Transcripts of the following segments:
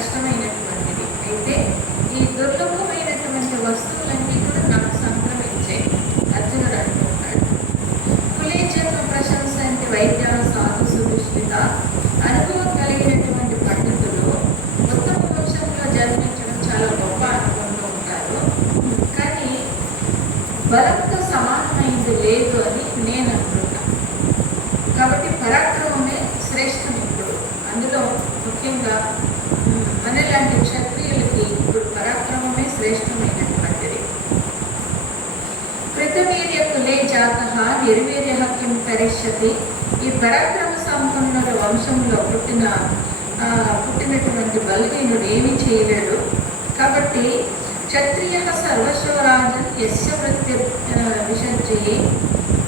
కష్టమైనటువంటిది. అయితే ఈ దుర్లభమైనటువంటి వస్తువులన్నీ కూడా నాకు సంక్రమించే అర్జునుడు అంటున్నాడు. కులే జన్మ ప్రశంస అంటే వైద్య సాధు సుదుష్టిత అనుభవం కలిగినటువంటి పండితులు ఉత్తమ వంశంలో జన్మించడం చాలా గొప్ప అనుకుంటూ ఉంటారు. కానీ బలంతో సమానమైంది లేదు అని నేను అనుకుంటున్నాను. కాబట్టి పరాక్రమమే శ్రేష్టం. ఇప్పుడు అందులో ముఖ్యంగా మనలాంటి క్షత్రియులకి ఇప్పుడు పరాక్రమమే శ్రేష్టమైనటువంటిది. కృతవీర్య కులే జాత నిర్వీర్య కిం కరిష్యతి. ఈ పరాక్రమ సంపన్నుల వంశంలో పుట్టినటువంటి బలహీనుడు ఏమీ చేయలేడు. కాబట్టి క్షత్రియ సర్వస్వరాజన్ యస్య వృత్తి విసర్జయి.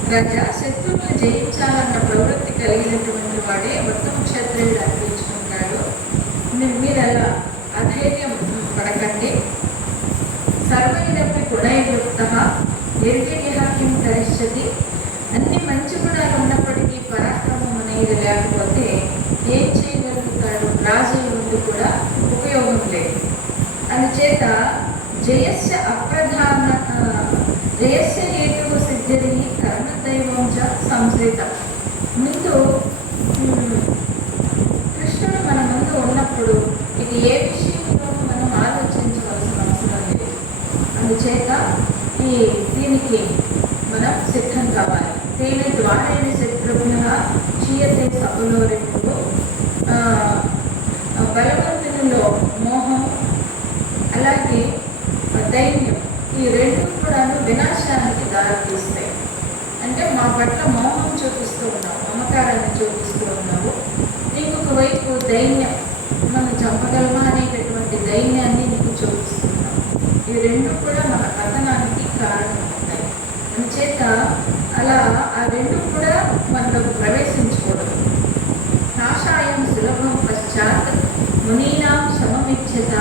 ప్రజ శత్రువులను జయించాలన్న ప్రవృత్తి కలిగినటువంటి వాడే ఉత్తమ క్షత్రియుడు అనిపించుకుంటాడు. మీరు అలా అధైర్యం పడకండి. సర్వైరపి గుణైర్యుక్త నిర్వీర్య కిం కరిష్యతి. అన్ని మంచి గుణాలు ఉన్నప్పటికీ పరాక్రమం అనేది లేకపోతే ఏం చేయగలుగుతాడు? రాజు ఉండి కూడా ఉపయోగం లేదు. అందుచేత జయస్య హేతు సిద్ధిని కర్ణదైవం చ సంశ్రితం. ముందు కృష్ణుడు మన ముందు ఉన్నప్పుడు ఇది ఏ విషయంలో మనం ఆలోచించవలసిన అవసరం లేదు. అందుచేత దీనికి మనం సిద్ధం కావాలి. తేనే ద్వారేణ శత్రుభ్య క్షీయతే సభలో రెండు. బలవంతునిలో మోహం అలాగే దైన్యం, ఈ రెండు కూడా వినాశానికి దారితీస్తాయి. అంటే మా పట్ల మోహం చూపిస్తూ ఉన్నావు, మమకారాన్ని చూపిస్తూ ఉన్నావు. ఇంకొక వైపు దైన్యం, మనం చంపగలమా అనేటటువంటి దైన్యాన్ని నీకు చూపిస్తున్నావు. ఈ రెండు కూడా మన పతనానికి కారణమవుతాయి. అందుచేత అలా ఆ రెండు కూడా మనకు ప్రవేశించకూడదు. నాశాయం సులభం పశ్చాత్ మునీనాం శమమిచ్చత.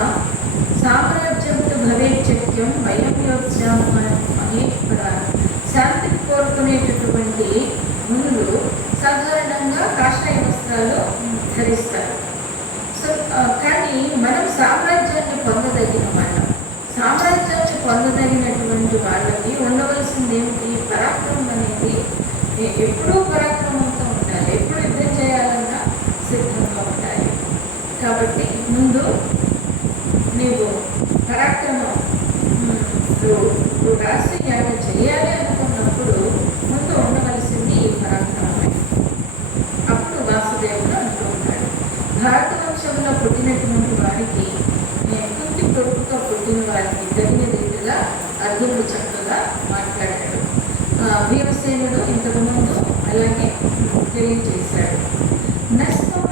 సామ్రాజ్యంతో భవేచ్చక్యం వయం యోత్సామహేశ్వర. శాంతిని కోరుకునేటటువంటి మునులు సాధారణంగా కాషాయ వస్త్రాలు ధరిస్తారు. సో కానీ మనం సామ్రాజ్యాన్ని పొందదగిన వాళ్ళం. సామ్రాజ్యాన్ని పొందదగినటువంటి వాళ్ళకి ఉండవలసింది ఏమిటి? పరాక్రమం అనేది ఎప్పుడూ పరాక్రమంతో ఉండాలి. ఎప్పుడు యుద్ధం చేయాలన్నా సిద్ధంగా ఉండాలి. కాబట్టి ముందు నీవు పరాక్రమం రాసి యాగం చేయాలి అనుకున్నప్పుడు ముందు ఉండవలసింది ఈ పరాక్రమమే. అప్పుడు వాసుదేవుడు అంటూ ఉన్నాడు, భారతవంశంలో పుట్టినటువంటి వారికి, కుంతి కొడుకుతో పుట్టిన వారికి తగిన రీతిగా అర్జునుడు చక్కగా మాట్లాడాడు. భీమసేనుడు ఇంతకుముందు అలాగే తెలియజేశాడు. నష్టం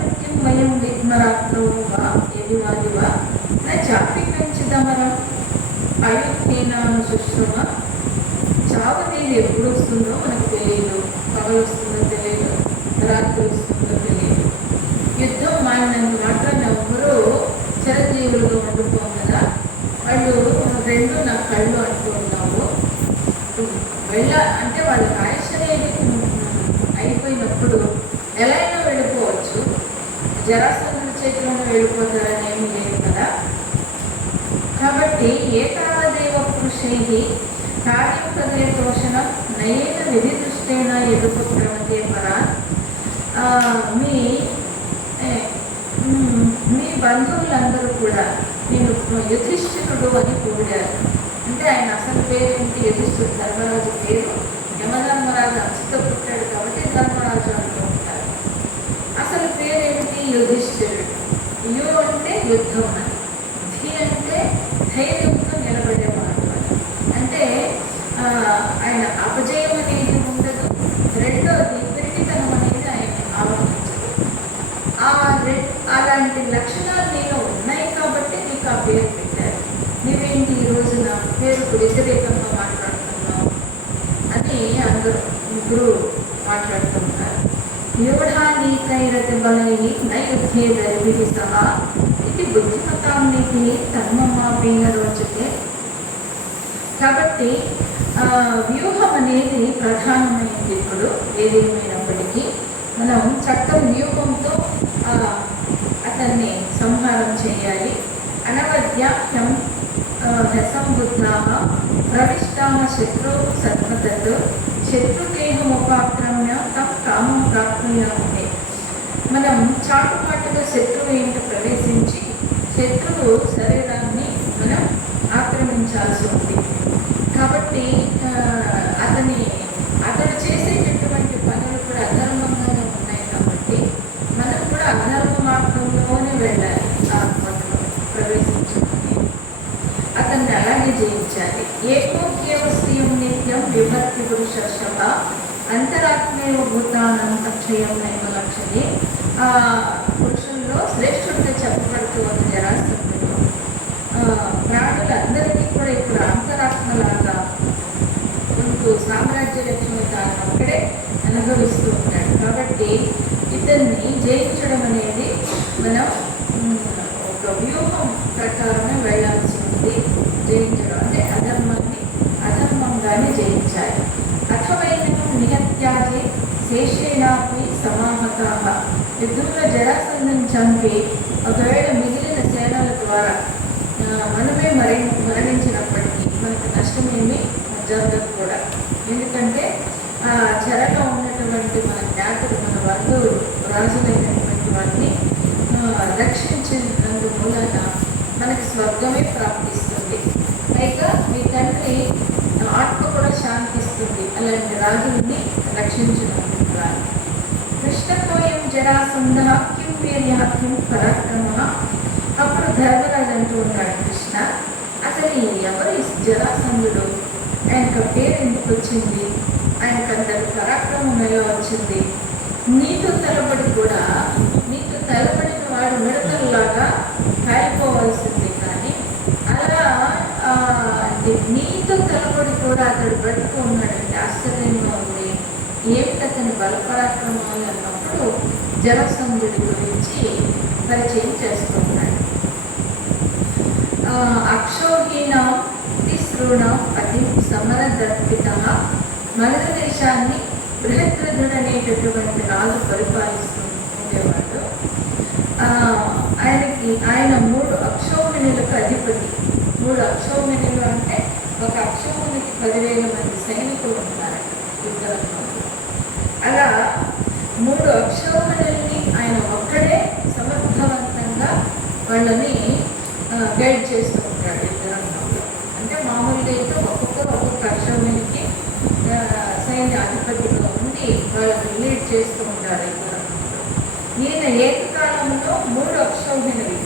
వయం విఘ్నరాత్రవా ఎదివాదివా నా చాపి కంచిదమరం అయుక్తీనాను సుశ్రుమ. చావు నీళ్ళు ఎప్పుడు వస్తుందో మనకు తెలియదు. పగలు వస్తుందో తెలియదు, రాత్రి వస్తుందో తెలియదు. యుద్ధం మారినంత మాత్రం ఎవరూ చిరంజీవులుగా ఉండిపోం కదా. వాళ్ళు రెండు నా కళ్ళు అంటూ ఉన్నావు. అంటే వాళ్ళ ఆయుష్ అనేది అయిపోయినప్పుడు ఎలా అయినా వెళ్ళిపోవచ్చు. జరాసంధుల చేతిలోనే వెళ్ళిపోతారని ఏమీ లేదు కదా. కాబట్టి ఏతావదేవ పురుషై కార్యం కదే తోషణం నయేన విధి దృష్టేన ఎదుపుక్రమతే పరా. మీ బంధువులందరూ కూడా నేను యుధిష్ఠిరుడు అని కూడారు. అంటే ఆయన అసలు పేరేంటి? యుధిష్ఠిరుడు. ధర్మరాజు పేరు యమధర్మరాజు అంశతో పుట్టాడు కాబట్టి ధర్మరాజు అంటూ ఉంటారు. అసలు పేరేమిటి? యుధిష్ఠిరుడు. యు అంటే యుద్ధం అని, ధి అంటే ధైర్యంతో నిలబడేవాడు అని. అంటే ఆయన అపజయం అనేది ఉండదు. రెండోది పిరికితనం అనేది ఆయన ఆవరించదు. అలాంటి లక్షణాలు నీలో ఉన్నాయి కాబట్టి నీకు ఆ పేరు పెట్టారు. నువ్వేంటి ఈ రోజు నా పేరుకు వ్యతిరేకంగా మాట్లాడుతున్నావు అని అందరూ ముగ్గురు మాట్లాడుతున్నారు. యూఢానీకైరతి బలై నయుద్ధే దరిభి సహా ఇది బుద్ధిమతాన్నిధి తన్మమాపేన రోచతే. కాబట్టి వ్యూహం అనేది ప్రధానమైనది. ఇప్పుడు ఏదేమైనప్పటికీ మనం చక్కని వ్యూహంతో అతన్ని సంహారం చేయాలి. పర్యాహ్యం హ్యసంబుద్ధాः ప్రవిష్టాः శత్రువు సత్వతత్ శత్రుదేహముపాక్రమ్య తం కామం ప్రాప్నుయామహే. మనం చాటుమాటుగా శత్రువు ఇంట ప్రవేశించి శత్రువు శరీరాన్ని మనం ఆక్రమించాల్సి ఉంది. కాబట్టి అతడు చేసేటటువంటి పనులు కూడా అధర్మంగానే ఉన్నాయి. కాబట్టి మనం కూడా అధర్మ మార్గంలోనే వెళ్ళాలి. ఆ పనులు ప్రవేశించుకొని అతన్ని అలాగే జయించాలి. ఏకోక్యేవస్యం నిత్యం విభక్తి పురుషర్షభ అంతరాత్మేవ భూతానంత క్షయం నైవ లక్ష్యే. ఆ పురుషుల్లో శ్రేష్ఠుడిగా చెప్పబడుతూ ఉన్న జరాసంధుడు ప్రాణులందరికీ కూడా ఇప్పుడు అంతరాత్మలాగా ఉంటూ సామ్రాజ్య లక్ష్మి తాను అక్కడే అనుభవిస్తూ ఉంటాడు. కాబట్టి ఇతన్ని జయించడం అనేది మనం ఒక వ్యూహం ప్రకారమే వెళ్ళాల్సి ఉంది. జయించడం అంటే అధర్మంగానే జయించాలి. అథవైన నిహత్యాజి శేషేనాపి సమాహతాః. యుద్ధంలో జరాసంధుని చంపి ఒకవేళ మిగిలిన సేనల ద్వారా మనమే మరణించినప్పటికీ మనకు నష్టమేమి జరగదు కూడా. ఎందుకంటే ఆ చెరలో ఉన్నటువంటి మన జ్ఞాతులు, మన బంధువులు, రాజులైనటువంటి వారిని రక్షించినందు మూలన మనకి స్వర్గమే ప్రాప్తిస్తుంది. పైగా మీ తండ్రి ఆత్మ కూడా శాంతిస్తుంది అలాంటి రాజుల్ని రక్షించినందుకు. కృష్ణత్వయం జరాసంధ కిం వీర్య కిం పరాక్రమ. అప్పుడు ధర్మరాజు అంటూ ఉన్నాడు, కృష్ణ అసలు ఎవరు జరాసంధుడు? ఆయనకు పేరు ఎందుకు వచ్చింది? ఆయనకు అంత పరాక్రమం ఎలా వచ్చింది? నీతో తలబడిన వాడు మిడతల్లాగా కాలిపోవాల్సింది. కానీ అలా నీతో తలబడి కూడా అతడు బ్రతుకు ఉన్నాడంటే ఆశ్చర్యంగా ఉంది. ఏమిటి అతని బలపరాక్రమాలు అన్నప్పుడు జరాసంధుడి గురించి పరిచయం చేస్తున్నాడు. అక్షోహీనం తిస్రూణం అతి సమరదర్పిత. మగధ దేశాన్ని బృహద్రథుడు అనేటటువంటి రాజు పరిపాలిస్తూ ఉండేవాడు. ఆయన 3 అక్షౌహిణులకు అధిపతి. 3 అక్షౌహిణులు అంటే ఒక అక్షౌహిణికి 10,000 మంది సైనికులు ఉంటారు యుద్ధరంగంలో. అలా 3 అక్షౌహిణుల్ని ఆయన ఒక్కడే సమర్థవంతంగా వాళ్ళని గైడ్ చేస్తూ ఉంటాడు యుద్ధరంగంలో. అంటే మామూలుగా అయితే ఒక్కొక్క అక్షౌహిణికి సైన్య అధిపతిగా ఉండి వాళ్ళని లీడ్ చేస్తూ ఉంటాడు యుద్ధరంగంలో. ఈయన ఏకకాలంలో 3 అక్షౌహిణులు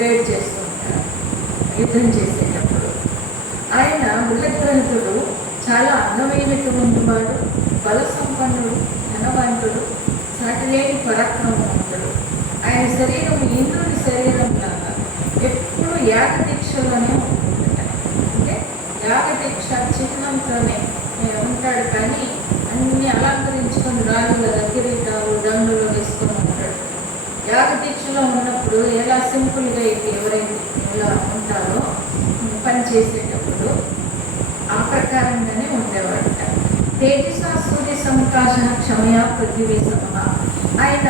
గైడ్ చేస్తూ ఉంటాడు యుద్ధం చేసేటప్పుడు. ఆయన బృహద్రథుడు చాలా అందమైనటువంటి వాడు, బల సంపన్నుడు, ధనవంతుడు, సాటిలేని పరాక్రమవంతుడు. ఆయన శరీరం ఇంద్రుడి శరీరం లాగా ఎప్పుడు యాగదీక్షలోనే ఉంటుందట. అంటే యాగదీక్ష చిహ్నంతోనే ఉంటాడు. కానీ అన్ని అలంకరించుకొని రాజుల కిరీటాలు దండులు వేసుకొని ఉంటాడు. యాగదీక్షలో ఉన్నప్పుడు ఎలా సింపుల్గా అయితే ఎవరైతే ఎలా ఉంటారో పని చేసేటప్పుడు ఆ ప్రకారంగానే ఉండేవాడట. తేజస సూర్య సంకాశ క్షమయా పృథివీ సమః. ఆయన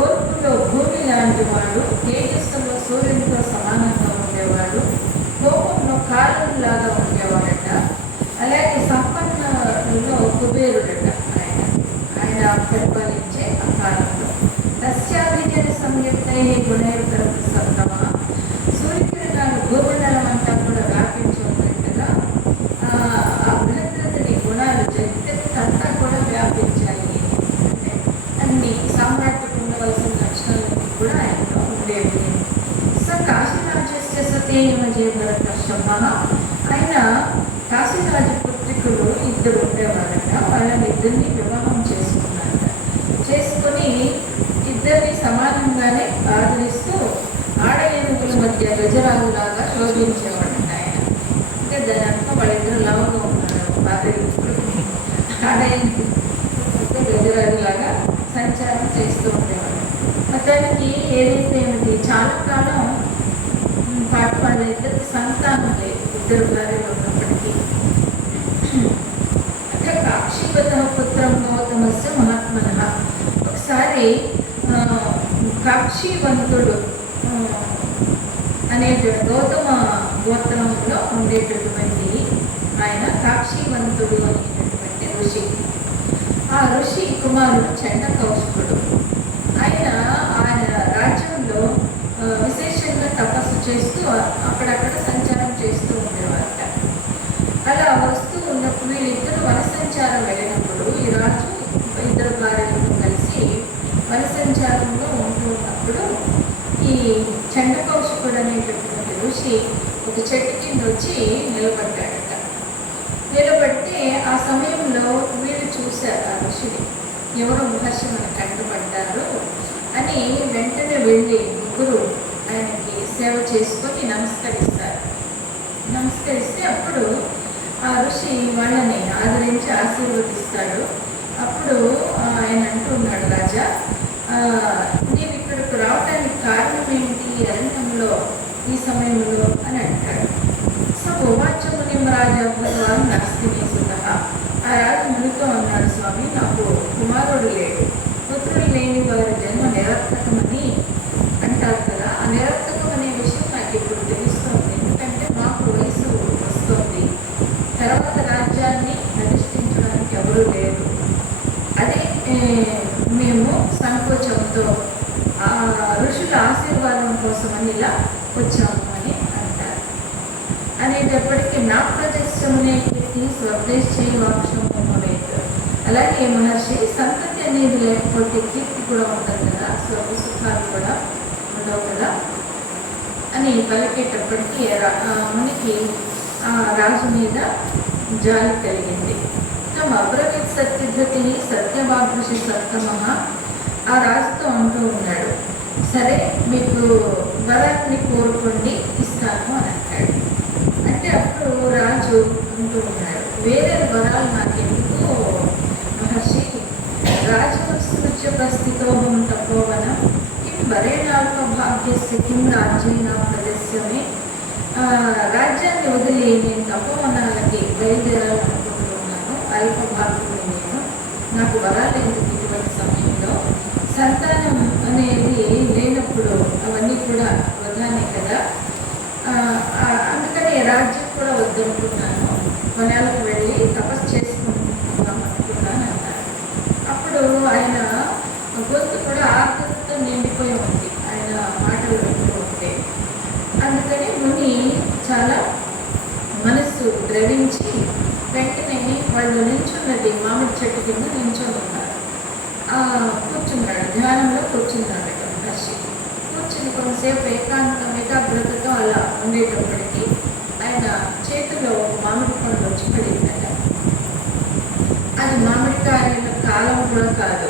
ఓర్పులో భూమి లాంటి వాడు, తేజస్సులో సూర్యునితో సమానంగా ఉండేవాడు, కోపంలో కాలంలాగా ఉండేవాడట. అలాగే సంపన్నులో కుబేరుడట ఆయన పరిపాలించే ఆ కాలంలో. తస్యాభిజన సంయుక్తై గుణైర్గత సప్తమ. సూర్యకిరణాలు భూమండలం అంతా కూడా వ్యాపించి ఉన్నట్టుగా ఆ బృహద్రథుడి గుణాలు జగత్తంతా కూడా వ్యాపించాయి. అంటే అన్ని సామ్రాజ్యకు ఉండవలసిన లక్షణాలన్నీ కూడా ఆయనలో ఉండేవి. కాశీరాజ్యస్య సతేయమజే భరతర్షభ. ఆయన కాశీరాజు పుత్రికులు 2 ఉండేవారట. వాళ్ళని 2ని వివాహం చేసుకున్నారట. చేసుకొని 2ని సమానంగానే ఆదరిస్తూ ఆడ ఏనుగుల మధ్య గజరాజులాగా శోభించేవాడట ఆయన. అంటే దాని అర్థం వాళ్ళిద్దరు లావుగా ఉన్నారు. భార్య ఆడ ఏనుగు గజరాజులాగా సంచారం చేస్తూ ఉండేవాడు. అతనికి ఏదైతే చాలా కాలం పాటు వాళ్ళ 2 సంతానం లేదు, 2 భార్యలు ఉన్నప్పటికీ. అంటే కాక్షిపత పుత్రం గౌతమస్య మహాత్మన. ఒకసారి కాక్షివంతుడు అనే గౌతమ గోత్రంలో ఉండేటటువంటి ఆయన కాక్షీవంతుడు అనేటటువంటి ఋషి. ఆ ఋషి కుమారుడు చండకౌశికుడు. ఆయన రాజ్యంలో విశేషంగా తపస్సు చేస్తూ అక్కడక్కడ సంచారం చేస్తూ ఉండేవారట. అలా వస్తూ ఉన్నప్పుడు వీళ్ళిద్దరు వన సంచారం వెళ్ళినప్పుడు ఈ రాజు ఇద్దరు భార్యలతో కలిసి వన సంచారంలో ఉంటూ ఉన్నప్పుడు ఈ చండకౌశికుడు అనేటటువంటి ఋషి ఒక చెట్టు కింద వచ్చి నిలబడ్డాడట. నిలబడితే ఆ సమయంలో వీళ్ళు చూశారు ఆ ఋషిని, ఎవరో మహర్షి మనకు కంటపడ్డారు అని వెంటనే వెళ్ళి ముగ్గురు ఆయనకి సేవ చేసుకొని నమస్కరిస్తారు. నమస్కరిస్తే అప్పుడు ఆ ఋషి వాళ్ళని ఆదరించి ఆశీర్వదిస్తాడు. అప్పుడు ఆయన అంటున్నాడు, రాజా నేను ఇక్కడికి రావడానికి కారణం ఏంటి అరణ్యంలో ఈ సమయంలో అని అంటాడు. సో ఉవాచమునిం రాజా భగవాన్ నాస్తిని సుతః. ఆ రాజు మునితో అన్నాడు, స్వామి నాకు కుమారుడు లేడు, పుత్రుడు లేని వారి జన్మ నిరర్థకమని అంటారు కదా. ఆ నిరర్థకం అనే విషయం నాకు ఇప్పుడు తెలుస్తుంది, ఎందుకంటే మాకు వయసు వస్తుంది, తర్వాత రాజ్యాన్ని అధిష్ఠించడానికి ఎవరూ లేరు. అదే మేము సంకోచంతో ఆ ఋషుల ఆశీర్వాదం కోసమని ఇలా వచ్చాము అని అంటారు. అనేటప్పటికీ నా ప్రదేశమునే కీర్తి స్వదేశవాక్షము లేదు. అలాగే మహర్షి సంతతి అనేది లేకపోతే కీర్తి కూడా ఉంటుంది కదా, స్వర్గ సుఖాలు కూడా ఉండవు కదా అని పలికేటప్పటికీ మునికి ఆ రాజు మీద జాలి కలిగింది. తమ అబ్రవీత్ సత్యధృతి సత్యవాదృషి సత్తమ. ఆ రాజుతో అంటూ ఉన్నాడు, సరే మీకు వరాన్ని కోరుకోండి ఇస్తాను అని అంటాడు. అంటే అప్పుడు రాజు అంటూ ఉన్నాడు, వేరే వరాలు నాకెందుకు మహర్షి, రాజవత్సృత్య ప్రస్థితోహం తపోవనం కిం వరేణాల్ప భాగ్యస్య కిం రాజ్యేన ప్రదర్శమే. రాజ్యాన్ని వదిలి నేను తపోవనాలకి బయలుదేరాలనుకుంటున్నాను, అల్ప భాగ్యుని నేను, నాకు వరాలు ఎందుకు ఇటువంటి సమయంలో, సంతానం అనేది లేనప్పుడు అవన్నీ కూడా వదలానే కదా, అందుకని రాజ్యం కూడా వద్దనుకున్నాను, వనాలకు వెళ్ళి తపస్సు చేసుకుంటున్నాం అనుకున్నాను అన్నారు. అప్పుడు ఆయన గొంతు కూడా ఆకలితో నిండిపోయి ఉంది ఆయన మాటలు వింటూ ఉంటే. అందుకని ముని చాలా మనస్సు ద్రవించి వెంటనే వాళ్ళు నిల్చున్నది మామిడి చెట్టు కింద నిల్చొని ఉన్నారు. కూర్చున్నాడు, ధ్యానంలో కూర్చున్నాడు మహర్షి. కూర్చుని కొంతసేపు ఏకాగ్రతతో అలా ఉండేటప్పటికీ ఆయన చేతిలో మామిడి పండు వచ్చి పడిందట. అది మామిడికాయల కాలం కూడా కాదు,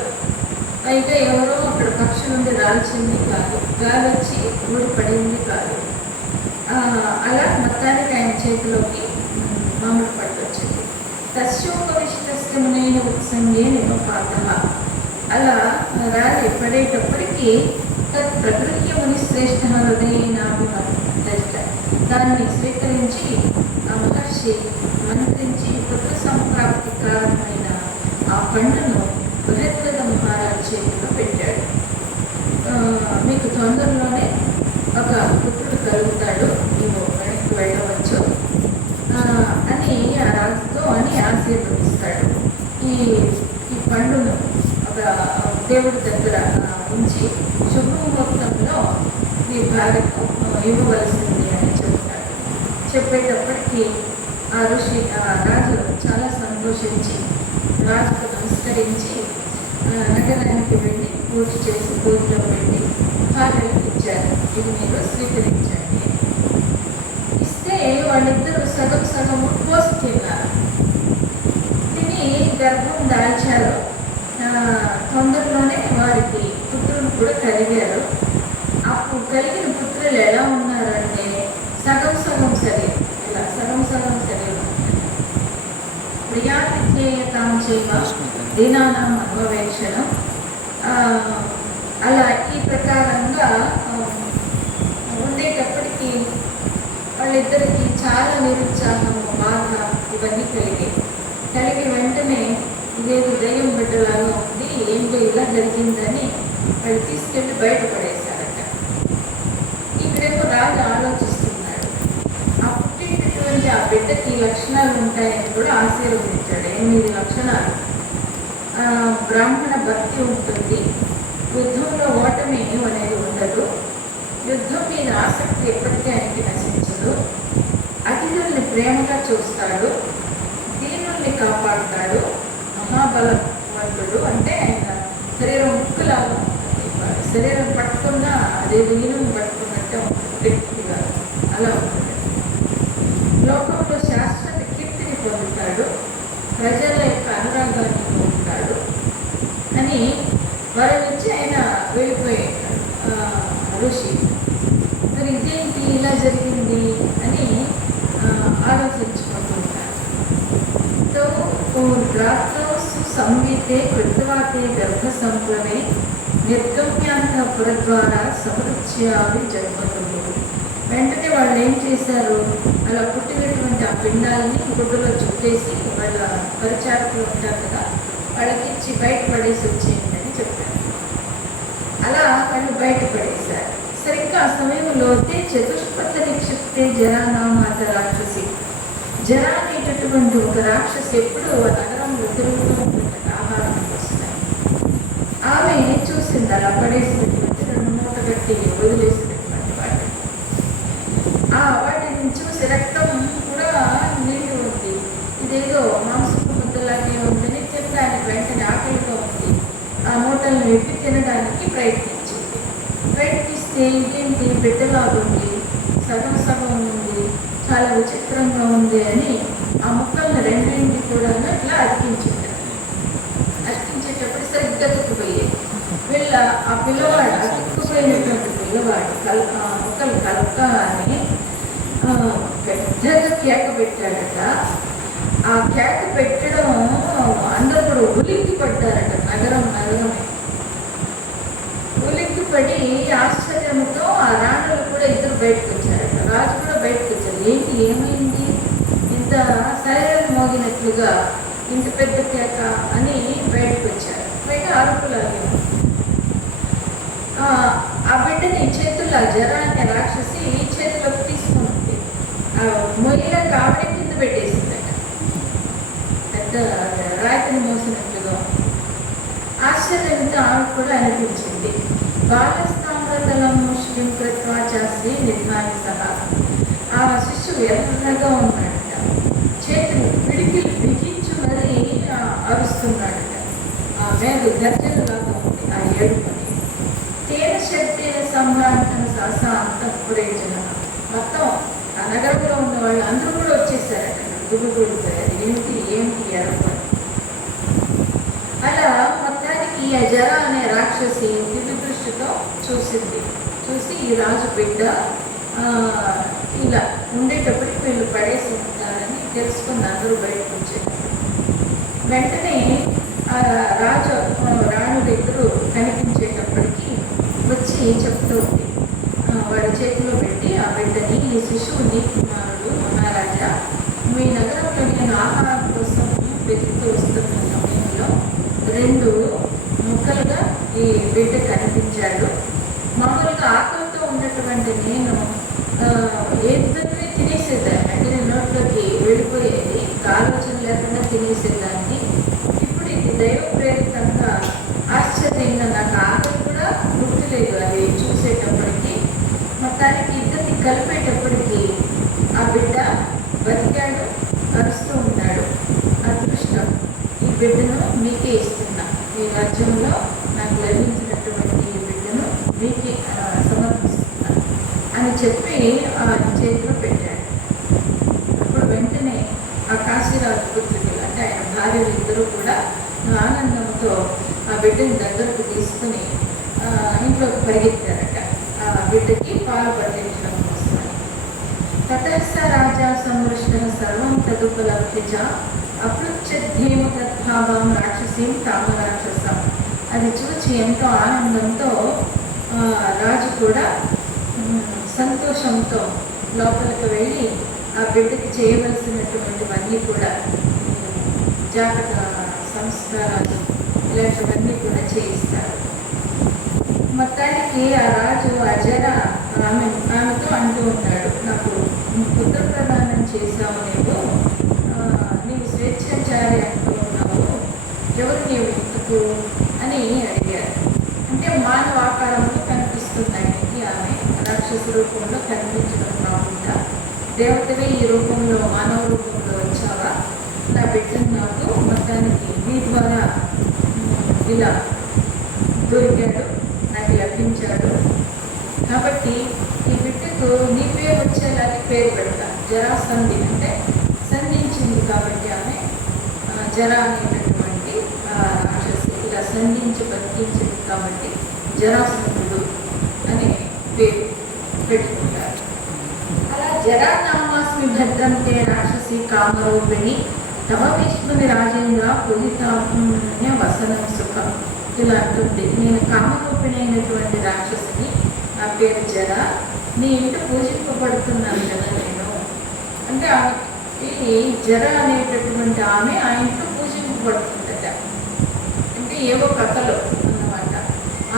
పైగా ఎవరో అక్కడ పక్షి నుండి రాల్చింది కాదు, గాలి వచ్చి ఊడిపడింది కాదు. అలా మొత్తానికి ఆయన చేతిలోకి మామిడి పండు వచ్చింది. తస్యోపవిష్టమునైన ఉత్సంగే నిమపాత. అలా రాలి పడేటప్పటికీ తత్ ప్రగృహ్య ముని శ్రేష్ఠ హృదయనాభిమత దాన్ని స్వీకరించి ఆ మహర్షి మంత్రించి పుత్ర సంప్రాప్తి కారణమైన ఆ పండును బృహద్రథ మహారాజు చేతిలో పెట్టాడు. మీకు తొందరలోనే ఒక పుత్రుడు కలుగుతాడు, నీవు వెనక్కి వెళ్ళవచ్చు అని ఆ రాజుతో అని ఆశీర్వదిస్తాడు. ఈ పండును ఒక దేవుడి దగ్గర ఉంచి శుభముహూర్తంలో ఈ భార్యకు ఇవ్వవలసింది అని చెప్తాడు. చెప్పేటప్పటికీ ఆ ఋషి రాజు చాలా సంతోషించి రాజుకు నమస్కరించి నగరానికి వెళ్ళి పూజ చేసి పూజలో పెట్టి భార్యలకు ఇచ్చారు, ఇది మీరు స్వీకరించండి. ఇస్తే వాళ్ళిద్దరూ సగం సగం కోసి తిన్నారు. తిని గర్భం దాల్చారు. తొందరలోనే వారికి పుత్రులు కూడా కలిగారు. అప్పుడు కలిగిన పుత్రులు ఎలా ఉన్నారంటే సగం సగం శరీరం, ఇలా సగం సగం శరీరం. ప్రియాతిథేయతాం చేవ దీనానాం అనుభవేక్షణం. అలా ఈ ప్రకారంగా ఉండేటప్పటికీ వాళ్ళిద్దరికి చాలా నిరుత్సాహం, బాధ ఇవన్నీ కలిగి వెంటనే ఇదేదో దయ్యం బిడ్డలాగా ఉంది, ఏంటో ఇలా జరిగిందని వాళ్ళు తీసుకెళ్ళి బయటపడేశారట. ఇక్కడేమో రాజు ఆలోచిస్తారు, ఆ బిడ్డకి లక్షణాలు ఉంటాయని కూడా ఆశీర్వదించాడు. 8 లక్షణాలు. బ్రాహ్మణ భక్తి ఉంటుంది, యుద్ధంలో ఓటమి అనేది ఉండదు, యుద్ధం మీద ఆసక్తి ఎప్పటికీ ఆయనకి నశించదు, అతిథుల్ని ప్రేమగా చూస్తాడు, దీనుల్ని కాపాడుతాడు, మహాబలవంతుడు. అంటే ఆయన శరీరం ముక్కులాగా ఉంటుంది, శరీరం పట్టుకున్నా అదే దీనం పట్టుకున్నట్టే వ్యక్తిగా అలా ఉంటుంది. లోకంలో శాశ్వత కీర్తిని పొందుతాడు, ప్రజల యొక్క అనురాగాన్ని పొందుతాడు అని వరమిచ్చి ఆయన వెళ్ళిపోయాడు ఋషి. మరి ఇదేంటి ఇలా జరిగింది అని ఆలోచించుకుంటుంటారు. రాత్రోసు సంవీతే కృత్వాతే గర్భ సంప్లవే నిర్గమ్యాంత పురద్వారా సమృత్యావి జన్మతులు. వెంటనే వాళ్ళు ఏం చేశారు, అలా పుట్టినటువంటి ఆ పిండాలని గుడ్డులో చుట్టేసి వాళ్ళ పరిచారకులు ఉంటారు కదా, వాళ్ళకి ఇచ్చి బయట పడేసి వచ్చేయండి చెప్పారు. అలా వాళ్ళు బయట పడేశారు. సరిగ్గా ఆ సమయంలో చతుష్పథ నిక్షిప్తే జరానామాత రాక్షసి. జర అనేటటువంటి ఒక రాక్షసి ఎప్పుడు నగరంలో తిరుగుతూ ఉంటుంది, ఆహారం వస్తున్నాయి. ఆమె చూసింది అలా పడేసినటువంటి 2 మూట కట్టి వదిలేసినటువంటి వాటిని. వాటిని చూసి రక్తం కూడా నిండి ఉంది, ఇదేదో మాంసపు ముద్దలాగే ఉందని చెప్పడానికి వెంటనే ఆకలిగా ఉంది. ఆ మూటలను విప్పి తినడానికి ప్రయత్నించింది. ప్రయత్నిస్తే ఇదేంటి బిడ్డలాగుంది, సగం సగం ఉంది, చాలా విచిత్రంగా ఉంది అని ఆ ముక్కలను రెండింటి కూడా ఇట్లా అతికించింది. అతికించేటప్పుడు సరిగ్గా అతుక్కుపోయాయి. వీళ్ళ ఆ పిల్లవాడు అతుక్కుపోయినటువంటి పిల్లవాడు ముక్కలు కలపగానే పెద్దగా కేక పెట్టాడట. ఆ కేక పెట్టడం అందరూ కూడా ఉలిక్కి పడ్డారట. నగరమే ఉలిక్కి పడి ఆశ్చర్యంతో ఆ రాణులు కూడా ఇద్దరు బయటకు వచ్చారట. రాజు కూడా బయటకు వచ్చారు. ఏంటి ఏమైంది, ఇంత శరీరం మోగినట్లుగా ఇంత పెద్ద కేక అని బయటకు వచ్చారు. పైగా అరుపులాగే ఆ బిడ్డని చేతుల్లో జర అనే రాక్షసి చేతిలోకి తీసుకుంటుంది. మొయ్యలకు ఆవిడ కింద పెట్టేసిందట, పెద్ద రాతిని మోసినట్లుగా. ఆశ్చర్యంతో ఆవిడ కూడా అనిపించింది. బాలస్థామతలం ముష్టిం కృత్వా చేసి నిర్మాణి సహా. ఆ శిశువు ఎర్రగా ఉన్నాడట, చేతులు పిడికిలు బిగించి మరీ అరుస్తున్నాడట. ఆ మేలు గర్జనలాగా ఉంది ఆ ఏడుపని. తేన శక్తిన సంభ్రాంతన శాంత ప్రయోజన. మొత్తం ఆ నగరంలో ఉన్న వాళ్ళు అందరూ కూడా వచ్చేసారట, గుబుగుడుతారు. ఏమిటి ఎర్రపని. అలా మొత్తానికి ఆ జర అనే రాక్షసి దివ్య దృష్టితో చూసింది. చూసి ఈ రాజు బిడ్డ ఇలా ఉండేటప్పటికి వీళ్ళు పడేసి ఉంటారని తెలుసుకుని అందరూ బయటకు వచ్చారు. వెంటనే రాణులు ఇద్దరు కనిపించేటప్పటికి వచ్చి చెప్తూ ఉంది, వాడి చేతిలో పెట్టి ఆ బిడ్డని, ఈ శిశువు నీ కుమారుడు మహారాజా, మీ నగరంలో నేను ఆహారం కోసం వెతుకుతూ వస్తున్న సమయంలో 2 ముక్కలుగా ఈ బిడ్డ కనిపించాడు. మామూలుగా ఆకలితో ఉన్నటువంటి నేను ఏదైనా తినేసేదాన్ని, అంటే నేను నోట్లోకి వెళ్ళిపోయేది, ఆలోచన లేకుండా తినేసేదాన్ని. ఇప్పుడు ఇది దైవ ప్రేరితంగా ఆశ్చర్యంగా నాకు ఆకలి కూడా గుర్తులేదు అది చూసేటప్పటికి. మొత్తానికి ఇద్దరిని కలిపేటప్పటికి ఆ బిడ్డ బతికాడు, అరుస్తూ ఉన్నాడు. అదృష్టం, ఈ బిడ్డను మీకే ఇస్తున్నా, ఈ రాజ్యంలో నాకు లభించినటువంటి ఈ బిడ్డను మీకే సమర్పిస్తున్నా అని చెప్పి ఆ చేతిలో పెట్టాడు. అప్పుడు వెంటనే ఆ కాశీరాజు పుత్రుడు అంటే ఆయన భార్యలు ఇద్దరు కూడా ఆనందంతో ఆ బిడ్డని దగ్గరకు తీసుకుని ఇంట్లోకి పరిగెత్తారట, ఆ బిడ్డకి పాలు పట్టించడం కోసం. తతస్స రాజా సమృష్ట సర్వం తదుపలభ్యజ అపృచ్ఛేమ తద్భావం రాక్షసీం కామరాక్షసం. అది చూచి ఎంతో ఆనందంతో రాజు కూడా సంతోషంతో లోపలికి వెళ్ళి ఆ బిడ్డకి చేయవలసినటువంటివన్నీ కూడా జాగ్రత్త సంస్కారాలు ఇలాంటివన్నీ కూడా చేయిస్తారు. మొత్తానికి ఆ రాజు అజర ఆమెతో అంటూ ఉన్నాడు, నాకు పుత్ర ప్రదానం చేశావు ఎందుకు అని అడిగారు. అంటే మానవ ఆకారంలో కనిపిస్తుంది ఆయనకి, ఆమె రాక్షస రూపంలో కనిపించడం కాకుండా దేవతవే ఈ రూపంలో మానవ రూపంలో వచ్చావా, నా బిడ్డను నాకు మొత్తానికి నీ ద్వారా ఇలా దొరికాడు, నాకు లభించాడు, కాబట్టి ఈ బిడ్డకు నీ పేరు వచ్చేలాగే పేరు పెడతా. జరాసంధి అంటే సంధించింది కాబట్టి ఆమె జర అనేటటువంటి రాక్షసి ఇలా సంధించి బతికించింది కాబట్టి జరాసంధుడు అనే పేరు పెట్టుకుంటారు. అలా జరానామాస్మి భద్రంతే రాక్షసి కామరూపిణి తమ విష్ణుని రాజేంద్ర పూజితాపుణ్య వసనం సుఖం ఇలా అంటుంది. నేను కామరూపిణి అయినటువంటి రాక్షసిని, నా పేరు జర, నీ ఇంట పూజింపబడుతున్నాను కదా నేను అంటే ఈ జర అనేటటువంటి ఆమె ఆ ఇంట్లో పూజింపబడుతుందట. అంటే ఏవో కథలు అన్నమాట.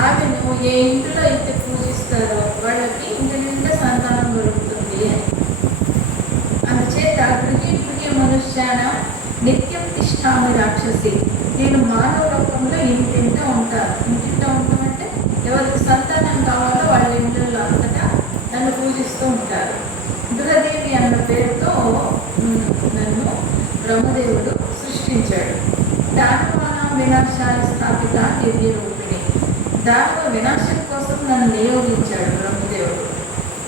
ఆమెను ఏ ఇంట్లో అయితే పూజిస్తారో వాళ్ళకి ఇంటి నిండా సంతానం దొరుకుతుంది అని. అందుచేత గృహీ మనుష్యాన నిత్యం తిష్టామి రాక్షసి, నేను మానవ రూపంలో ఇంటింటా ఉంటాను. ఇంటింటా ఉంటామంటే ఎవరికి సంతానం కావాలో వాళ్ళ ఇంట్లో అంతటా నన్ను పూజిస్తూ ఉంటారు. దురదేవి అన్న పేరుతో నన్ను బ్రహ్మదేవుడు సృష్టించాడు. దానవాన వినాశాన్ని స్థాపిత దివ్య రూపిణి, దానవ వినాశం కోసం నన్ను నియోగించాడు బ్రహ్మదేవుడు.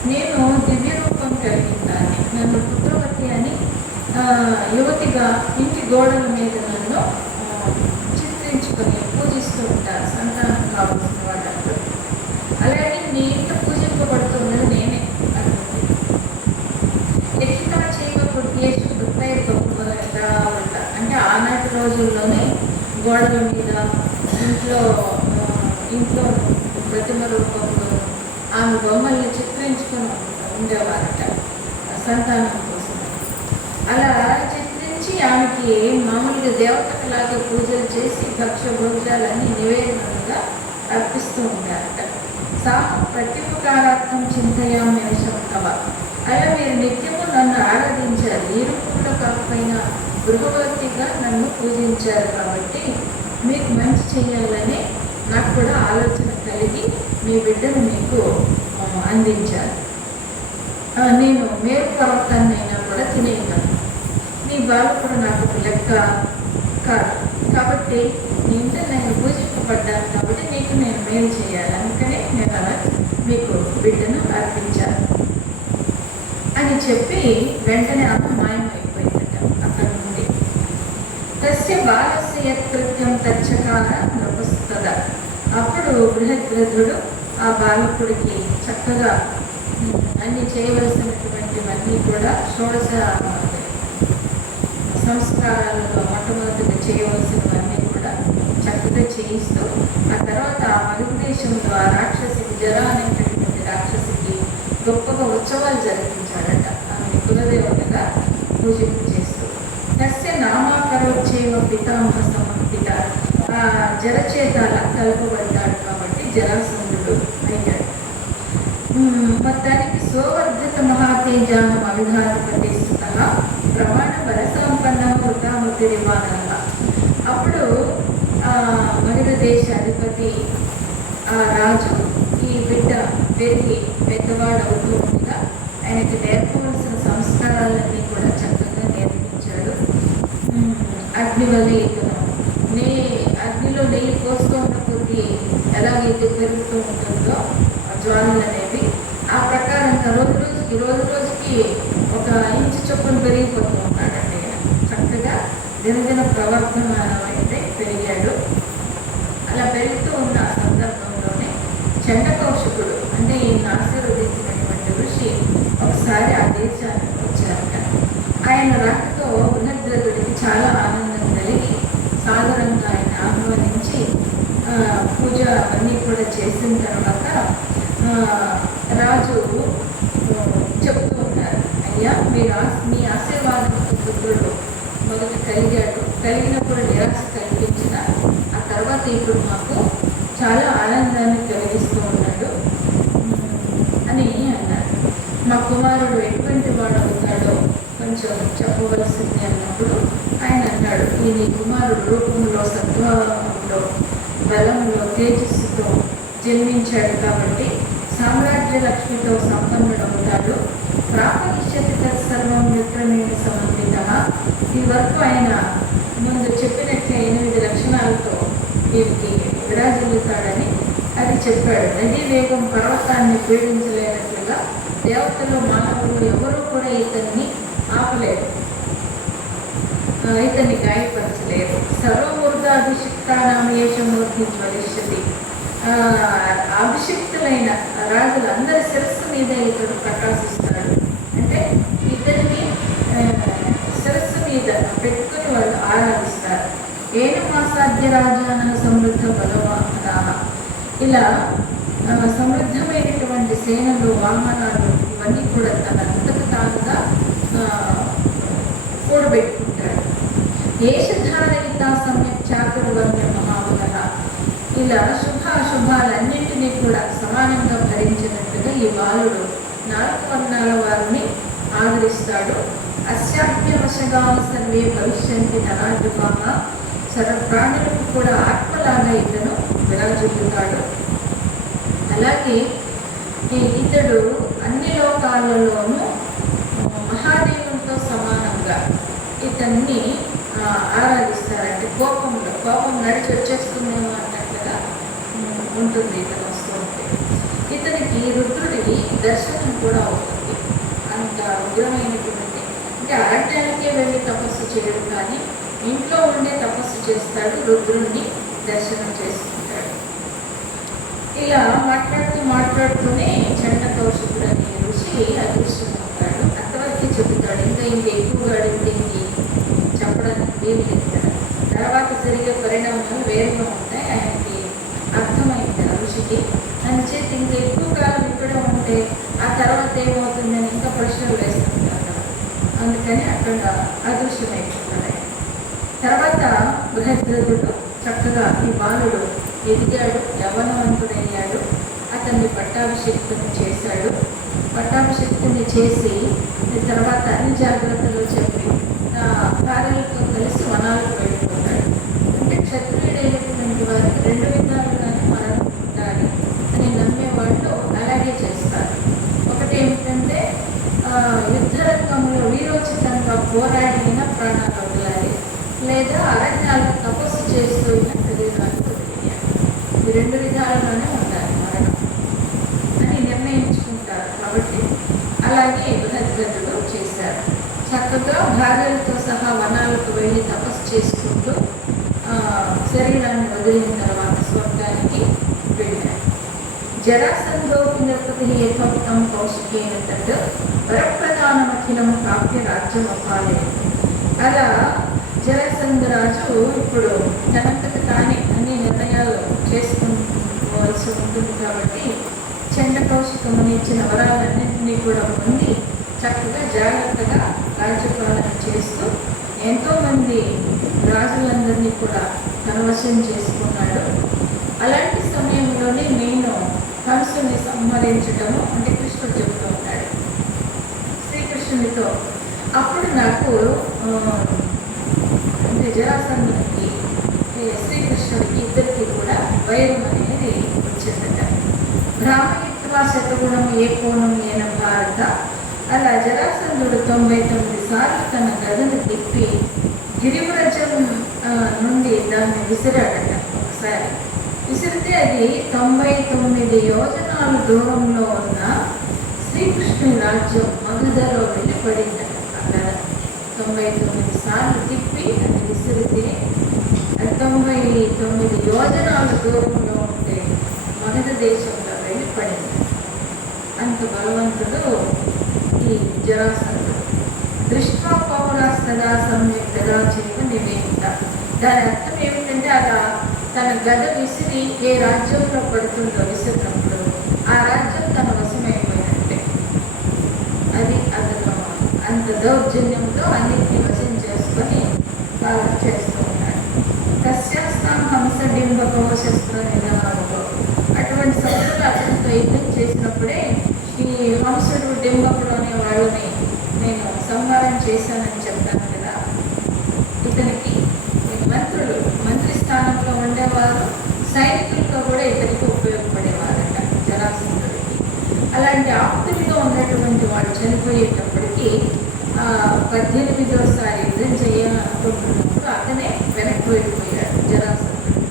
నేను దివ్య రూపం కలిగిందాన్ని, నన్ను పుత్రవతి అని యువతిగా ఇంటి గోడల మీద నన్ను చిత్రించుకొని పూజిస్తూ ఉంటారు సంతానం కావాల్సిన వాళ్ళందరూ. అలాగే నీ ఇంట పూజింపబడుతున్నది నేనే అనుకుంది. ఎట్లా చేయకపోతే అంటే ఆనాటి రోజుల్లోనే గోడల మీద ఇంట్లో ప్రతిమ రూపంలో ఆమె బొమ్మల్ని చిత్రించుకొని ఉండేవారట సంతానం కోసం. అలా చిత్రించి ఆమెకి మామూలుగా దేవతలాగా పూజలు చేసి భక్ష్య భోజనాలన్నీ నివేదనలుగా అర్పిస్తూ ఉంటారట. సా ప్రత్యుపకారార్థం చింతయామి నిశబ్దవ, అలా మీరు నిత్యము నన్ను ఆరాధించారు, ఈ రూపంలో కాకపోయినా గృహవతిగా నన్ను పూజించారు కాబట్టి మీకు మంచి చేయాలని నాకు కూడా ఆలోచన కలిగి మీ బిడ్డను మీకు అందించారు. నేను మేరు పర్వతాన్నైనా కూడా తినేయగలను, నీ బాలకుడు నాకు లెక్క కాదు, కాబట్టి నీ ఇంట నేను పూజింపబడ్డాను కాబట్టి నీకు నేను మేలు చేయాలి, అందుకనే నేను అలా మీకు బిడ్డను అర్పించాను అని చెప్పి వెంటనే ఆమె మాయమైపోయిందట అక్కడి నుండి. తస్య బాలస్య యత్కృత్యం తచ్చకాల నృపస్తద, అప్పుడు బృహద్రథుడు ఆ బాలకుడికి చక్కగా అన్ని చేయవలసినటువంటివన్నీ కూడా షోడశ సంస్కారాలలో మొట్టమొదటిగా చేయవలసినవన్నీ కూడా చక్కగా చేయిస్తూ ఆ తర్వాత ఆ మరుదేశం ద్వారా రాక్షసికి జర అనేటటువంటి రాక్షసికి గొప్పగా ఉత్సవాలు జరిపించాడట ఆమె కులదేవతగా పూజింపు చేస్తూ. తస్య నామాకరోచ్చేవ పితామహ సమర్పిత, ఆ జరచేత కలపబడ్డాడు కాబట్టి జరాసంధుడు అయ్యాడు. మొత్తానికి స్వవర్ధిత మహాతేజానం అవిధాధిపతి సుతః ప్రమాణ బల సంపన్న వృతామతి నిర్మాణ. అప్పుడు మగధ దేశ అధిపతి ఆ రాజు ఈ బిడ్డ పెరిగి పెద్దవాడు అవుతూ ఉండగా ఆయనకి నేర్పవలసిన సంస్కారాలన్నీ కూడా చక్కగా నేర్పించాడు. అగ్నివల్లి అగ్నిలో నెయ్యి పోస్తూ ఉన్న కొద్దీ ఎలాగైతే పెరుగుతూ ఉంటుందో జ్వాలలు అనేవి, ఆ ప్రకారంగా రోజు రోజుకి ఒక ఇంచు చొప్పున పెరిగిపోతూ ఉన్నాడండి. చక్కగా దినదిన ప్రవర్ధమానమైతే పెరిగాడు. అలా పెరుగుతూ ఉన్న సందర్భంలోనే చండకౌశికుడు అంటే ఈయన ఆశీర్వదించినటువంటి ఋషి ఒకసారి ఆ దేశానికి వచ్చారట. ఆయన రాకతో బృహద్రథుడికి చాలా ఆనందం కలిగి సాధారణంగా ఆయన ఆహ్వానించి పూజ అవన్నీ కూడా చేసిన తర్వాత రాజు చెప్తూ ఉన్నారు, అయ్యా మీ ఆశీర్వాదంతో పుత్రుడు మొదట కలిగినప్పుడు నిరాశ కల్పించిన ఆ తర్వాత ఇప్పుడు మాకు చాలా ఆనందాన్ని కలిగిస్తూ ఉన్నాడు అని అన్నారు. మా కుమారుడు ఎటువంటి వాడు అవుతాడో కొంచెం చెప్పవలసింది అన్నప్పుడు ఆయన అన్నాడు, ఈ నీ కుమారుడు రూపంలో సత్వంలో బలంలో తేజస్సుతో జన్మించాడు కాబట్టి సామ్రాజ్య లక్ష్మితో సంపన్నుడవుతాడు. ప్రాపనిష్యతి తత్సర్వం మిత్రమేణ సమన్విత. ఈ వరకు ఆయన ముందు చెప్పినట్లే 8 లక్షణాలతో వీరికి విరాజిల్లుతాడని అది చెప్పాడు. నదీ వేగం పర్వతాన్ని పీడించలేనట్లుగా దేవతలు మానవులు ఎవరూ కూడా ఇతన్ని ఆపలేరు, ఇతన్ని గాయపరచలేరు. సర్వమూర్ధాభిషిక్తానాం ఏషమూర్తి జ్వలిష్యతి. అభిషిక్తులైన రాజులందరి శిరస్సు మీద ఇతడు ప్రకాశిస్తాడు. అంటే ఇతన్ని శిరస్సు మీద పెట్టుకుని వాళ్ళు ఆరాధిస్తారు. ఏను మాసాధ్య రాజాన సమృద్ధ బలవాహనా. ఇలా సమృద్ధమైనటువంటి సేనలు, వాహనాలు ఇవన్నీ కూడా తన అంతకు తానుగా కూడబెట్టుకుంటాడు. దేశధారయిత సమ్యక్ చాతుర్వర్ణ మహాబల. ఇలా శుభాశుభాలన్నింటినీ కూడా సమానంగా భరించినట్టుగా ఈ బాలుడు 4 వర్ణాల వారిని ఆదరిస్తాడు. అశాభ్యవశగా సర్వే భవిష్యంతి ధనాజుపాగా. సర్వప్రాణులకు కూడా ఆత్మలాగా ఇతను విరాజిల్లుతాడు. అలాగే ఇతడు అన్ని లోకాలలోనూ మహాదేవునితో సమానంగా ఇతన్ని ఆరాధిస్తారంటే కోపం నడిచి వచ్చేస్తుందేమో అన్నట్లుగా ఉంటుంది ఇతను వస్తూ ఉంటే. ఇతనికి రుద్రుడి దర్శనం కూడా అవుతుంది. అంత ఉగ్రమైనటువంటి, అంటే అరణ్యానికే వెళ్ళి తపస్సు చేయడు కానీ ఇంట్లో ఉండే తపస్సు చేస్తాడు, రుద్రుణ్ణి దర్శనం చేసుకుంటాడు. ఇలా మాట్లాడుతూనే చండకౌశికుడు అనే ఋషి అదృశ్యమవుతాడు. అంతవరకు చెబుతాడు, ఇంకా ఎక్కువగా అడిగితే చెప్పడానికి వీలు లేదు. తర్వాత జరిగే పరిణామాలు వేరుగా ఉంటాయి. ఆయనకి అర్థమైంది ఆ ఋషికి. అందుచేత ఇంకా ఎక్కువ కాలం ఇక్కడే ఉంటే ఆ తర్వాత ఏమవుతుందని ఇంకా ప్రశ్నలు వేస్తుంటారు. అందుకని అక్కడ అదృశ్యమైపోతాడు. తర్వాత బృహద్రథుడు చక్కగా ఈ బాలుడు ఎదిగాడు, యవ్వనవంతుడయ్యాడు. అతన్ని పట్టాభిషిక్తుని చేశాడు. పట్టాభిషిక్తుని చేసి తర్వాత అన్ని జాగ్రత్తలు చెప్పి భార్యలతో కలిసి వనాలకు వెళ్ళిపోతాడు. అంటే క్షత్రియుడైనటువంటి వారికి 2 విధాలుగానే మరణం ఉండాలి అని నమ్మేవాళ్ళు అలాగే చేస్తారు. ఒకటి ఏమిటంటే యుద్ధరంగంలో వీరోచితంగా పోరాడిన ప్రాణాలు వదలాలి, లేదా అరణ్యాలకు తపస్సు చేస్తూ శరీరాలు వదిలేయాలి. ఈ 2 విధాలుగానే ఉండాలి మరణం అని నిర్ణయించుకుంటారు. కాబట్టి అలాగే బృహద్రథుడు చేశారు. చక్కగా భార్యలతో సహా వనాలకు వెళ్ళి తపస్సు చేసుకుంటూ శరీరాన్ని వదిలిన తర్వాత స్వర్గానికి వెళ్ళారు. జరాసంధోపి నిర్పతి యథోక్తం కౌశికేన తట్ వరప్రధానమఖిలం ప్రాప్య రాజ్యం అపాలే. అలా జరాసంధరాజు ఇప్పుడు తనంతట తానే అన్ని నిర్ణయాలు చేసుకోవాల్సి ఉంటుంది. కాబట్టి చండకౌశికముని ఇచ్చిన వరాలన్నింటినీ కూడా పొంది చక్కగా జాగ్రత్తగా రాజ్యపాలన చేస్తూ ఎంతోమంది రాజులందరినీ కూడా తన వశం చేసుకున్నాడు. అలాంటి సమయంలోనే నేను కంసుని సంహరించడము అంటే కృష్ణుడు చెబుతూ ఉన్నాడు శ్రీకృష్ణునితో. అప్పుడు నాకు అంటే జరాసంధునికి శ్రీకృష్ణుడికి ఇద్దరికి కూడా వైరం అనేది వచ్చిందట. బ్రాహ్మణిత్వ శతగుణం ఏ కోణం ఏన భారత. అలా జరాసంధుడు 99 సార్లు తన గదను తిప్పి గిరివ్రజం నుండి దాన్ని విసిరాడట. ఒకసారి విసిరితే అది 99 యోజనాల దూరంలో ఉన్న శ్రీకృష్ణుని రాజ్యం మగధలో వెళ్ళి పడిందట. అక్కడ 99 సార్లు తిప్పి అది విసిరితే 99 యోజనాల దూరంలో ఉంటే మగధ దేశంలో వెళ్ళి పడింది. అంత బలవంతుడు ఈ జరాసంధుడు. దృష్ట్వా పౌరాస్తదా సమ్యక్ గదా చేత నివేదిత. దాని అర్థం ఏమిటంటే అలా తన గద విసిరి ఏ రాజ్యంలో పడుతుందో విసిరినప్పుడు ఆ రాజ్యం తన వశమైపోయినట్టే. అది అతను అంత దౌర్జన్యంతో అన్నింటినీ వశం చేసుకొని పాలన చేస్తూ ఉన్నాడు. తస్యాస్తాం హంస డింబకో శస్త్ర నిధనాలతో. అటువంటి శస్త్రులు అతనితో యుద్ధం చేసినప్పుడే ఈ హంసుడు డింబకుడు అనే వాళ్ళని నేను సంహారం చేశానని చెప్తాను కదా. ఇతనికి మంత్రి స్థానంలో ఉండేవారు, సైన్యం అలాంటి ఆప్తుడిగా ఉన్నటువంటి వాడు చనిపోయేటప్పటికీ 18వసారి యుద్ధం చేయాలనుకుంటున్నప్పుడు అతనే వెనక్కి వెళ్ళిపోయాడు జరాసంధుడు.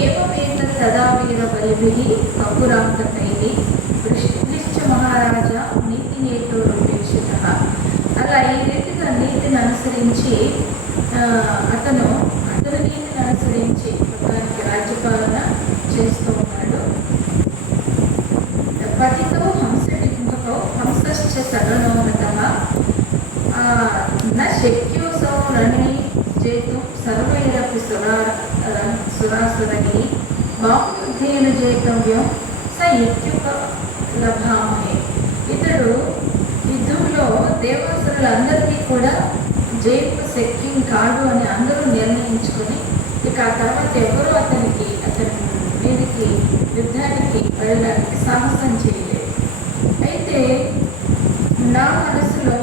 ఏమేత తదా వీర బలిభిః కపురాంతకైః వృష్టిశ్చ మహారాజా నీతి నేతో రూపేక్షితః. అలా ఈ రీతిగా నీతిని అనుసరించి అతను నీతిని అనుసరించి మొత్తానికి రాజ్యపాలన చేస్తూ ఉన్నాడు. పతితో హంసడిముఖో హంసశ్చ సగణోగతః న శక్యోసౌ రణే జేతుం సర్వైరపి సురాసురైః బాహుయుద్ధేన జేతవ్యం స ఇత్యుపలభామహే. ఇతడు యుద్ధంలో దేవాసురులందరినీ కూడా జైపు శక్యం కాదు అని అందరూ నిర్ణయించుకొని ఇక ఆ తర్వాత ఎవరూ అతని మీదకి యుద్ధానికి వెళ్ళడానికి సాహసం చేయలేదు. అయితే నా మనసులో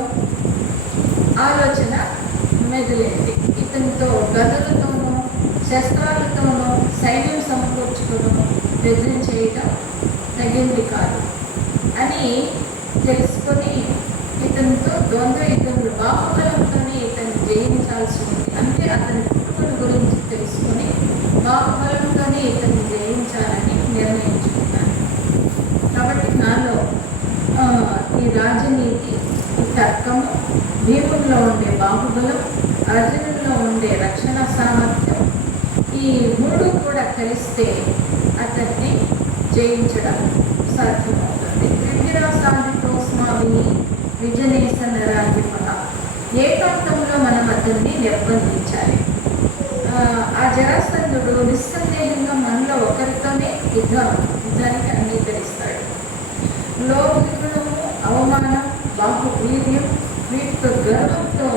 ఆలోచన మెదిలింది, ఇతనితో గదలతోనూ శస్త్రాలతోనూ సైన్యం సమకూర్చుకోవడం యుద్ధం చేయడం తగింది కాదు అని తెలుసుకొని ఇతనితో ద్వంద్వ యుద్ధంలో బాహుబలంతోనే ఇతన్ని జయించాల్సి ఉంది. అంటే అతని పుట్టుకల గురించి తెలుసుకొని బాహుబలంతోనే ఇతన్ని జయించాలని నిర్ణయించుకున్నాను. కాబట్టి నాలో ఈ రాజనీతి, ఈ తర్కము, భీముల్లో ఉండే బాహుబలం, అర్జునుల్లో ఉండే రక్షణ సామర్థ్యం, ఈ మూడు కూడా కలిస్తే అతన్ని జయించడం సాధ్యమవుతుంది. త్రిభిరాసాదితోస్మాభిః విజనేశ నరాధిపః. ఏకాంతంలో మనం అతన్ని నిర్బంధించాలి. ఆ జరాసంధుడు నిస్సందేహంగా మనలో ఒకరితోనే యుద్ధానికి అంగీకరిస్తాడు. లోభము, అవమానం, బాహువీర్యం వీటితో గర్వంతో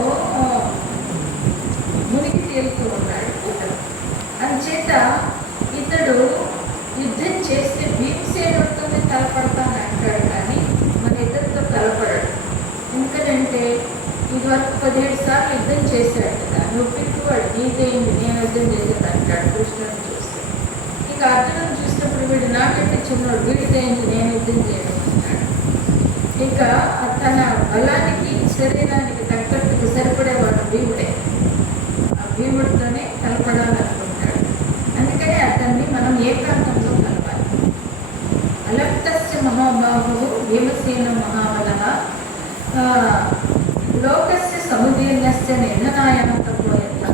మునిగి తేలుతూ ఉన్నాడు ఇతడు. అందుచేత ఇతడు యుద్ధం చేస్తే భీమసేనుడితోనే తలపడతాను అంటాడు, కానీ మన ఇద్దరితో తలపడడు. ఎందుకంటే ఇదివరకు 17 సార్లు యుద్ధం చేశాడు కదా, నువ్వు పిక్కువాడు, నీకేంటి నేను యుద్ధం చేసేది అంటాడు కృష్ణుని చూస్తే. ఇక అర్జునుని చూసినప్పుడు వీడు నాకంటే చిన్నవాడు, వీడితో ఏంటి నేను యుద్ధం చేయడం అంటాడు. ఇక తన బలానికి శరీరానికి తగ్గట్టుకు సరిపడేవాడు భీముడే. ఆ భీముడితోనే కలపడాలనుకుంటాడు. అందుకని అతన్ని మనం ఏకాంతంలో కలపాలి. అలప్తస్య మహాబాహు భీమసేన మహాబలః లోకస్య సముదీర్ణస్య నిధనాయ తపోయత.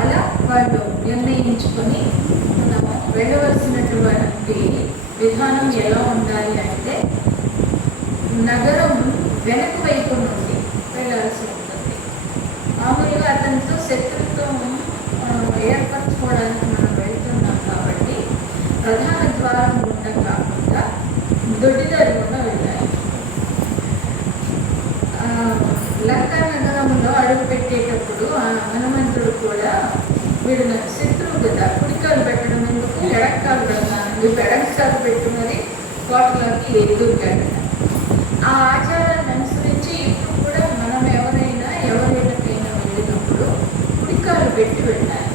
అలా వాళ్ళు నిర్ణయించుకొని మనము వెళ్ళవలసినటువంటి విధానం ఎలా ఉండాలి అంటే, నగరం వెనక వైపు నుండి వెళ్ళాల్సి ఉంటుంది. మామూలుగా అతనితో శత్రుత్వం ఏర్పరచుకోవడానికి మనం వెళ్తున్నాం కాబట్టి ప్రధాన ద్వారం గుండా కాకుండా దొడ్డిదారి గుండా వెళ్ళాలి. లంకా నగరంలో అడుగు పెట్టేటప్పుడు హనుమంతుడు కూడా వీడు శత్రువు కదా, కుడికాలు పెట్టడం ఎందుకు, ఎడక్కాలు పెడతాను, నువ్వు ఎడక్కాలు పెట్టుమని కోటలోకి ఎదురుగాడు. ఆ ఆచారాన్ని అనుసరించి ఇప్పుడు కూడా మనం ఎవరైనా వెళ్ళినప్పుడు కుడికాలు పెట్టి వెళ్ళాలి.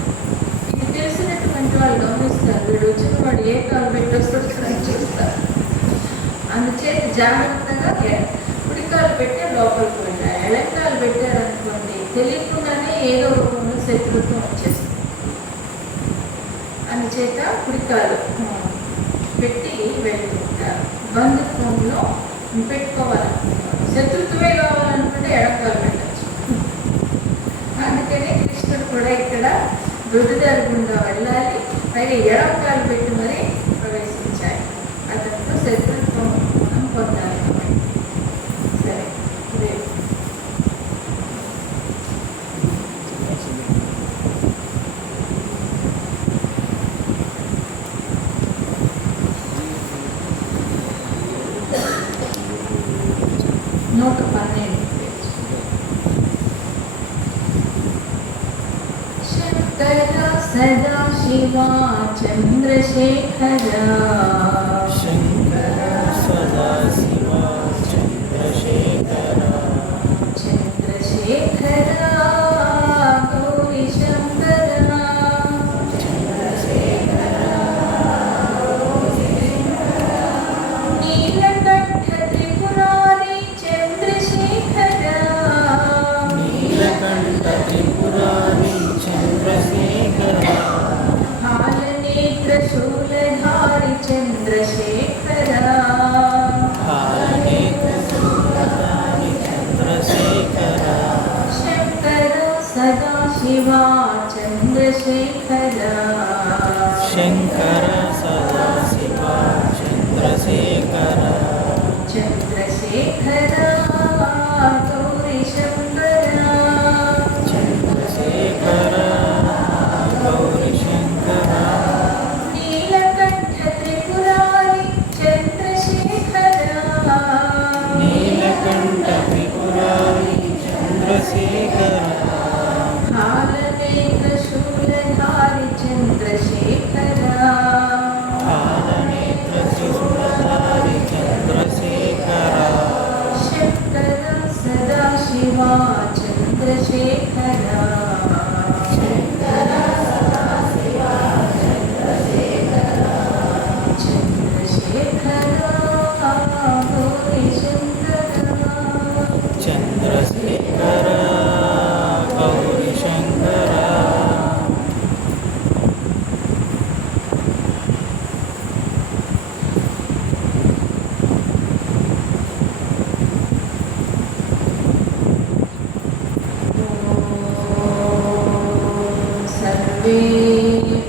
ఇది తెలిసినటువంటి వాళ్ళు గమనిస్తారు, వీడు వచ్చిన వాడు ఏ కాలు పెట్టి వస్తాడని చూస్తారు. అందుచేత జాగ్రత్తగా కుడికాలు పెట్టే లోపలికి వెళ్ళాలి. ఎడక్కాలు పెట్టారనుకోండి తెలియకుండానే ఏదో రూపంలో శత్రుత్వం వచ్చేస్తుంది. అందుచేత కుడికాలు పెట్టి వెళ్తుంటారు. బంధుత్వంలో పెట్టుకోవాలనుకుంటున్నాడు, శత్రుత్వమే కావాలనుకుంటే ఎడక్కాలు పెట్టచ్చు. అందుకని కృష్ణుడు కూడా ఇక్కడ దొడ్డిదారి గుండా వెళ్ళాలి, పైగా ఎడక్కాలు పెట్టి మరీ ప్రవేశించాలి. అతనితో శత్రుత్వం మనం పొందాలి. సరే, ఇదే నూట 12 శంకర సదాశివ చంద్రశేఖర. శంకర సదాశివ చంద్రశేఖర. చంద్రశేఖర గౌరీ శంకర. शूलधारि चन्द्रशेखर हालनेत्रशूलधारि चन्द्रशेखर शङ्कर सदाशिवा चन्द्रशेखर शङ्कर सदाशिवा चन्द्रशेखर चन्द्रशेखर गौरीशङ्कर चन्द्रशेखर गौरीशङ्कर नीलकण्ठ त्रिपुरारि चन्द्रशेखर नीलकण्ठ त्रिपुरारि चन्द्रशेखर हालनेत्रशूलधारि चन्द्रशेखर हालनेत्रशूलधारि चन्द्रशेखर शङ्कर सदाशिवा चन्द्रशेखर चन्द्रशेखर गौरीशङ्कर चन्द्रशेखर गौरीशङ्कर सर्वे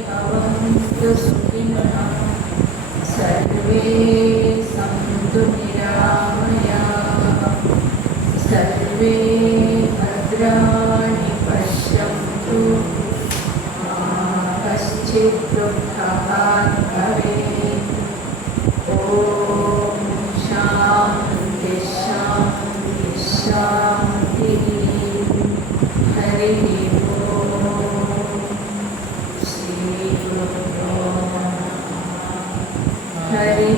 भवन्तु सुखिनः सर्वे सन्तु निरामयाः सर्वे भद्राणि पश्यन्तु मा कश्चित् दुःखभाग् भवेत् ॐ शान्ति शान्ति शान्तिः हरिः ॐ श्रीगुरुभ्यो नमः हरिः